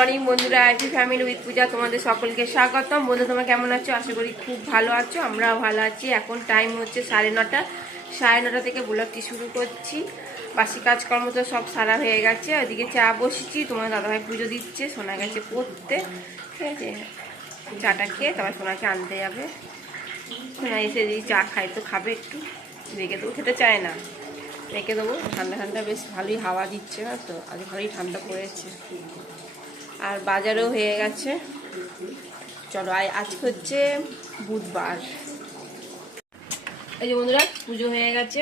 Morning বন্ধুরা, IP family with পূজা তোমাদের সকলকে স্বাগতম। বন্ধু তোমরা কেমন আছো? আশা করি খুব ভালো আছো, আমরাও ভালো আছি। এখন টাইম হচ্ছে 9:30। 9:30 থেকে ব্লগটি শুরু করছি। বাসি কাজকর্ম তো সব সারা হয়ে গেছে। ওইদিকে চা বসেছি, তোমার দাদাভাই পুজো দিচ্ছে, সোনা গেছে পড়তে। ঠিক আছে, চাটা খেয়ে তারপর সোনাকে আনতে যাবে। সোনা এসে যদি চা খাই তো খাবে, একটু রেখে দেবো, খেতে চায় না, রেখে দেবো। ঠান্ডা ঠান্ডা বেশ ভালোই হাওয়া দিচ্ছে না তো, আজ ভালোই ঠান্ডা পড়েছে। আর বাজারও হয়ে গেছে। চলো, আজকে হচ্ছে বুধবার। এই যে বন্ধুরা, পুজো হয়ে গেছে,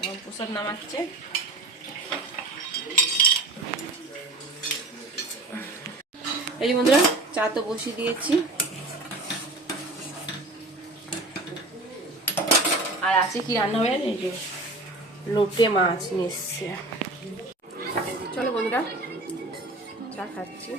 এখন প্রসাদ নামাচ্ছে। এই যে বন্ধুরা, চা তো বসিয়ে দিয়েছি। আর আছে কি রান্না হবে, এই যে লোটে মাছ নিয়ে এসছে। চলো বন্ধুরা, চা খাচ্ছি।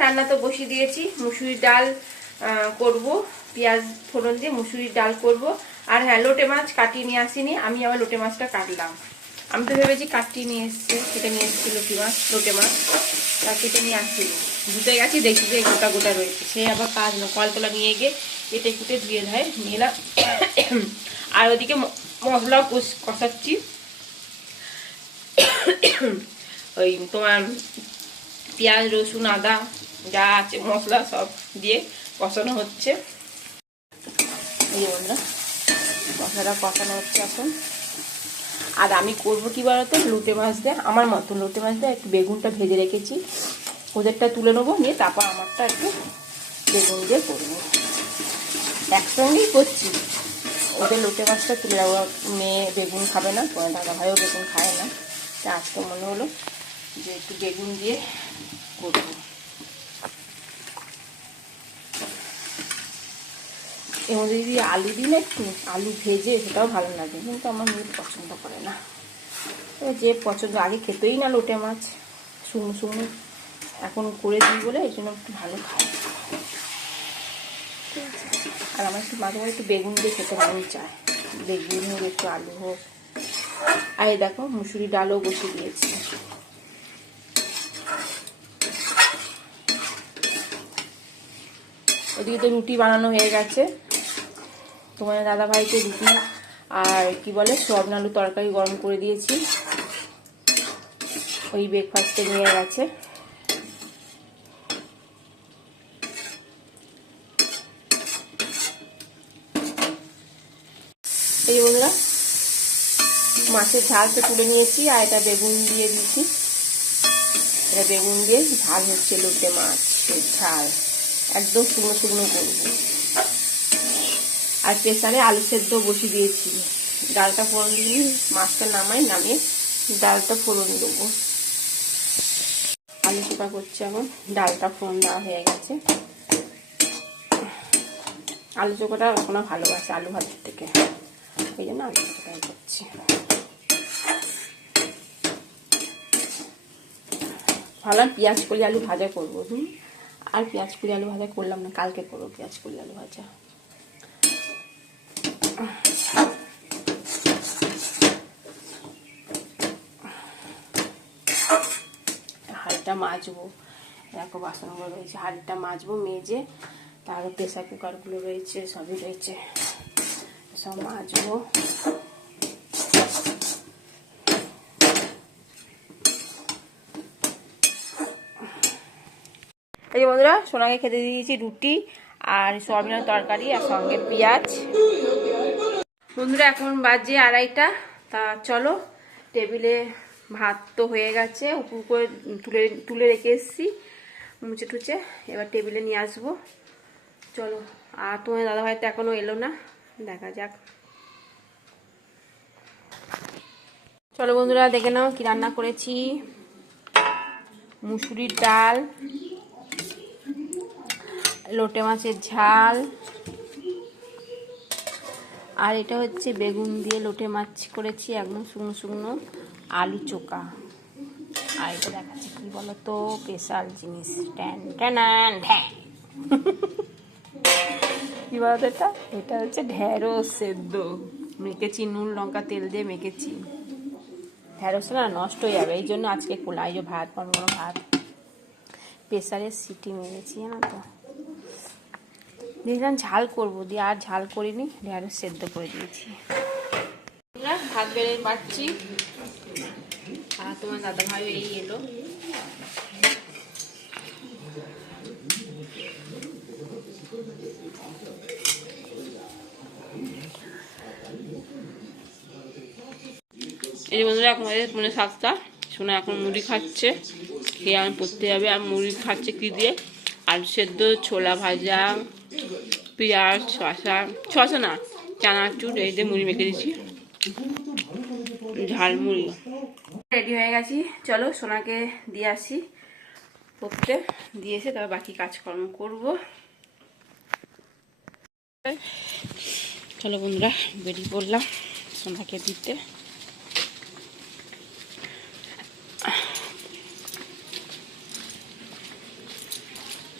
রান্না তো বসিয়ে দিয়েছি, মুসুরির ডাল করব, পেঁয়াজ ফোড়ন দিয়ে মুসুরির ডাল করব। আর হ্যাঁ, লোটে মাছ কাটিয়ে নিয়ে আসিনি, আমি আবার লোটে মাছটা কাটলাম। আমি তো ভেবেছি কাটিয়ে নিয়ে এসছে, কেটে নিয়ে এসেছি লোটে মাছ তা কেটে নিয়ে আসছি। ধুতে গেছি, দেখি যে গোটা গোটা রয়েছে, সে আবার কাজ না, কলতলা নিয়ে গিয়ে কেটে কুটে ধুয়ে ধায় নিলাম। আর ওদিকে মশলাও কষাচ্ছি। ওই তোমার পেঁয়াজ রসুন আদা যা আছে মশলা সব দিয়ে কষানো হচ্ছে। এই বন্ধুরা, মশলাটা কষানো হচ্ছে এখন। আর আমি করবো কি বলতো, লোটে মাছ দিয়ে, আমার মতন লোটে মাছ দিয়ে একটু বেগুনটা ভেজে রেখেছি, ওদেরটা তুলে নেবো, নিয়ে তারপর আমারটা একটু বেগুন দিয়ে করবো। একসঙ্গেই করছি, ওদের লোটে মাছটা তুলে রাখবো। মেয়ে বেগুন খাবে না, তোমার দাদা ভাইও বেগুন খায় না, তা আজকে মনে হলো যে একটু বেগুন দিয়ে করবো। এর মধ্যে যদি আলু দিই না, একটু আলু ভেজে, সেটাও ভালো লাগে, কিন্তু আমার মেয়ে পছন্দ করে না। যে পছন্দ, আগে খেতেই না লোটে মাছ, শুকনো শুকনো, এখন করে দিই বলে এই জন্য একটু ভালো খাই। ঠিক আছে, আর আমার একটু মাঝে মাঝে একটু বেগুন দিয়ে খেতে ভালোই চায়, বেগুন হোক একটু আলু হোক। আর এই দেখো, মুসুরি ডালও বসিয়ে দিয়েছি। ওদিকে তো রুটি বানানো হয়ে গেছে, তোমার দাদা ভাইকে রুটি আর কি বলে সয়াবিন আলু তরকারি গরম করে দিয়েছি, ওই ব্রেকফাস্টে নিয়ে গেছে। এই বন্ধুরা, মাছের ঝালটা তুলে নিয়েছি, আর এটা বেগুন দিয়ে দিয়েছি। এটা বেগুন দিয়ে ঝাল হচ্ছে, লোটে মাছের ঝাল, একদম শুকনো শুকনো করবো। আর প্রেসারে আলু সেদ্ধ বসিয়ে দিয়েছি, ডালটা ফোড়ন দিয়ে মাছটা নামিয়ে ডালটা ফোড়ন দেবো। আলু চোখা করছে এখন, ডালটা ফোড়ন দেওয়া হয়ে গেছে। আলু চোখাটা ওখানে ভালোবাসে আলু ভাজার থেকে, ওই জন্য আলু চোখাটাই করছি। ভাবলাম পেঁয়াজ কলি আলু ভাজা করবো, আর পেঁয়াজ কলি আলু ভাজা করলাম না, কালকে করবো পেঁয়াজ কলি আলু ভাজা। হাঁড়িটা মাজবো, দেখো বাসনগুলো রয়েছে, হাঁড়িটা মাজবো, মেজে তারও প্রেসার কুকারগুলো রয়েছে, সবই রয়েছে, সব মাজবো। এই যে বন্ধুরা, সোনাকে খেতে দিয়েছি রুটি আর সয়াবিনের তরকারি, আর সঙ্গে পেঁয়াজ। বন্ধুরা, এখন বাজে 2:30, তা চলো, টেবিলে ভাত তো হয়ে গেছে, উপর করে তুলে রেখে এসেছি মুছে টুচে, এবার টেবিলে নিয়ে আসবো। চলো, আর তোমার দাদাভাই তো এখনো এলো না, দেখা যাক। চলো বন্ধুরা, দেখে নাও কি রান্না করেছি। মুসুরির ডাল, লোটে মাছের ঝাল, আর এটা হচ্ছে বেগুন দিয়ে লোটে মাছ করেছি, একদম শুকনো শুকনো, আলু চোখা। আর এটা দেখাচ্ছি কি বলতো, স্পেশাল জিনিস, ট্যান ট্যান ঢ্যাঁ। কি বলতো এটা, এটা হচ্ছে ঢেঁড়স সেদ্ধ, মেখেছি নুন লঙ্কা তেল দিয়ে মেখেছি। ঢেঁড়স না নষ্ট হয়ে যাবে, এই জন্য আজকে খোলা। এই যে ভাত, কোনো ভাত প্রেসারের সিটি মেরেছি, জানো তো। দেখলাম ঝাল করবো, দিয়ে আর ঝাল করিনি, ঢেঁড়স সেদ্ধ করে দিয়েছি। ভাত বেড়ে বাড়ছি, আর তোমার দাদা ভাই এই এলো। এই যে বন্ধুরা, এখন মানে 7টা, শোনা এখন মুড়ি খাচ্ছে, খেয়ে আমি পড়তে যাবে। আর মুড়ি খাচ্ছে কি দিয়ে, আলু সেদ্ধ, ছোলা ভাজা, পেঁয়াজ, শসা না, চানাচুর, এই দিয়ে মুড়ি মেখে দিচ্ছি, ঝাল মুড়ি। রেডি হয়ে গেছি, চলো সোনাকে দিয়ে আসি পড়তে, দিয়ে এসে তবে বাকি কাজকর্ম করব। চলো বন্ধুরা, বেরিয়ে পড়লাম সোনাকে দিতে।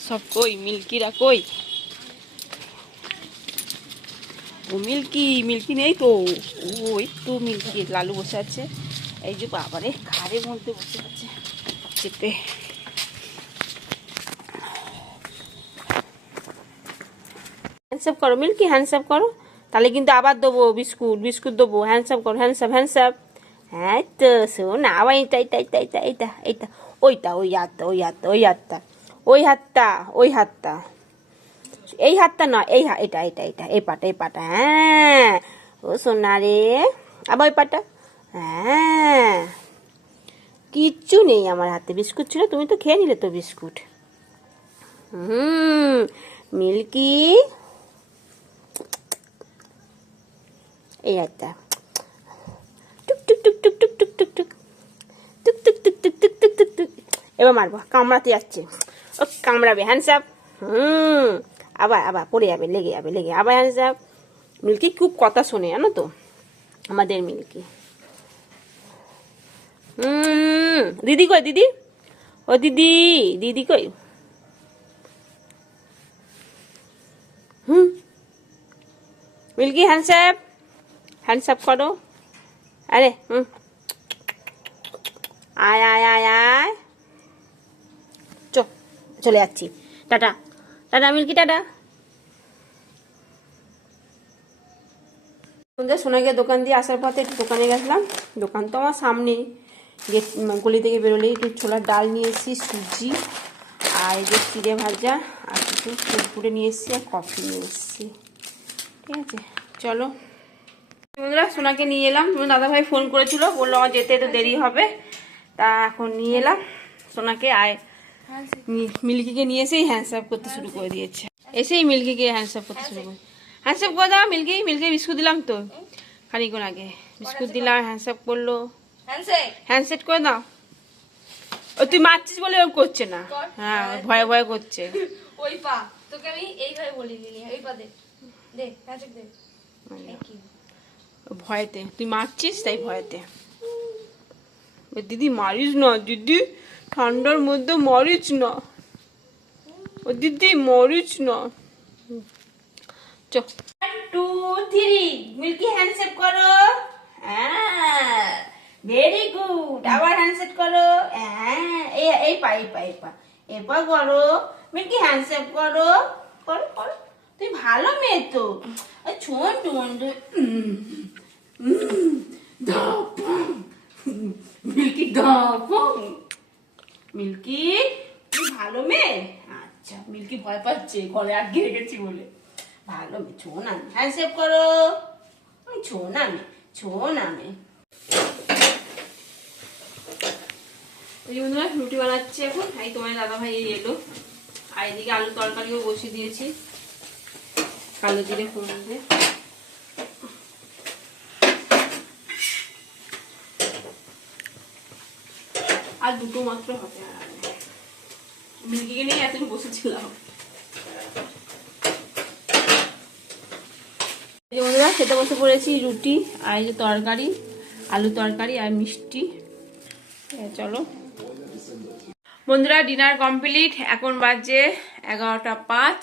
সব কই, মিল্কিরা কই? ও মিল্কি নেই তো, ওই তো মিল্কি, লালু বসে আছে। এই যে বাবারে ঘাড়ের মধ্যে বসে আছে চেপে। হ্যান্ডসাপ করো মিল্কি, হ্যান্ডসাপ করো, তাহলে কিন্তু আবার দেবো বিস্কুট দেবো। হ্যান্ডসাপ করো, হ্যান্ডসাপ। হ্যাঁ তো শোন, আবার এইটা ওইটা, ওই হাতটা এই হাতটা না, এটা এই পাটা, হ্যাঁ ও সোনা রে। আবার ওই পাটা, হ্যাঁ। কিচ্ছু নেই আমার হাতে, বিস্কুট ছিল, তুমি তো খেয়ে নিলে তো বিস্কুট। মিল্কি, এই হাতটা, টুক টুক টুক টুক টুক টুক টুক টুক টুক টুক টুক টুক টুক টুক টুক টুক। এবার মারবো, কামড়াতে যাচ্ছে, ও কামড়াবে। হ্যান্ডসাপ, আবার পড়ে যাবে, লেগে আবার হ্যান্ডসাপ। মিল্কি খুব কথা শোনে, জানো তো আমাদের মিল্কি। দিদি কই, দিদি, ও দিদি কই? মিল্কি হ্যান্ডসাপ করো। আরে আয় চলে যাচ্ছি, টাটা মিল্কি, টাটা। সোনাকে দোকান দিয়ে আসার পথে একটু দোকানে গেছিলাম, দোকান তো আমার সামনেই, গেট গলি থেকে বেরোলেই একটু ছোলার ডাল নিয়ে এসেছি, সুজি, আর এই যে চিড়ে ভাজা, আর কিছু কুরকুরে নিয়ে এসেছি, আর কফি নিয়ে এসেছি। ঠিক আছে, চলো বন্ধুরা, সোনাকে নিয়ে এলাম। দাদাভাই ফোন করেছিল, বললো আমার যেতে একটু দেরি হবে, তা এখন নিয়ে এলাম সোনাকে। আয় মিল্কিকে নিয়ে এসেই হ্যান্ডসাপ করতে শুরু করে দিয়েছে, এসেই মিল্কিকে হ্যান্ডসাপ করতে শুরু করে। হ্যান্ডসাপ করে দাও মিল্কি, বিস্কুট দিলাম তো খানিক্ষণ আগে, বিস্কুট দিলাম, হ্যান্ডসাপ করলো। হ্যান্ডসেট করে দাও। ও তুই মারছিস বলে ও করছে না, হ্যাঁ ভয়ে করছে। ওই পা তোকে আমি এইভাবে বলি দিলি, ওই পা দে দে। ভয়েতে তুই মারছিস, তাই ভয়েতে। দিদি মারিস না, দিদি ঠান্ডার মধ্যে মরিস না, ও দিদি মরিস না। চ 1 2 3 মিল্কি হ্যান্ডশেক করো, হ্যাঁ ভেরি গুড। আবার হ্যান্ডশেক করো, হ্যাঁ এই পা করো মিল্কি, হ্যান্ডশেক করো, তুই ভালো মেয়ে তো। ছোট মিল্কি মিল্কি, তুই ভালো মেয়ে। আচ্ছা, মিল্কি ভয় পাচ্ছে, গলে আটকে রেখেছি বলে। ভালো মেয়ে, ছো না, হ্যান্ডশেক করো, ছো না মেয়ে। এই বন্ধুরা, রুটি বানাচ্ছি এখন। এই তোমার দাদা ভাই এলো, আর এদিকে আলু তরকারিও বসিয়ে দিয়েছি, কালো জিরে ফোড়ন দিয়ে। আর দুটো মাত্র হবে, মিল্কিকে নিয়ে এতদিন বসেছিলাম। এই যে বন্ধুরা খেতে বসে পড়েছি, রুটি আর এই যে তরকারি, আলু তরকারি আর মিষ্টি। চলো বন্ধুরা, ডিনার কমপ্লিট, এখন বাজে 11টা 5।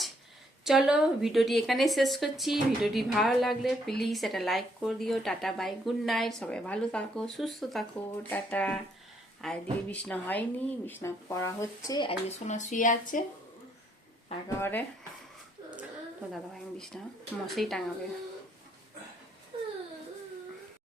চলো ভিডিওটি এখানে শেষ করছি। ভিডিওটি ভালো লাগলে প্লিজ একটা লাইক করে দিও। Tata, bye, good night. সবাই ভালো থাকো, সুস্থ থাকো, টাটা। আর এদিকে বিছনা হয়নি, বিছনা করা হচ্ছে। আজকে সোনা শুয়ে আছে একেবারে। তো দাদা ভাই বিছনা মশাই টাঙাবে।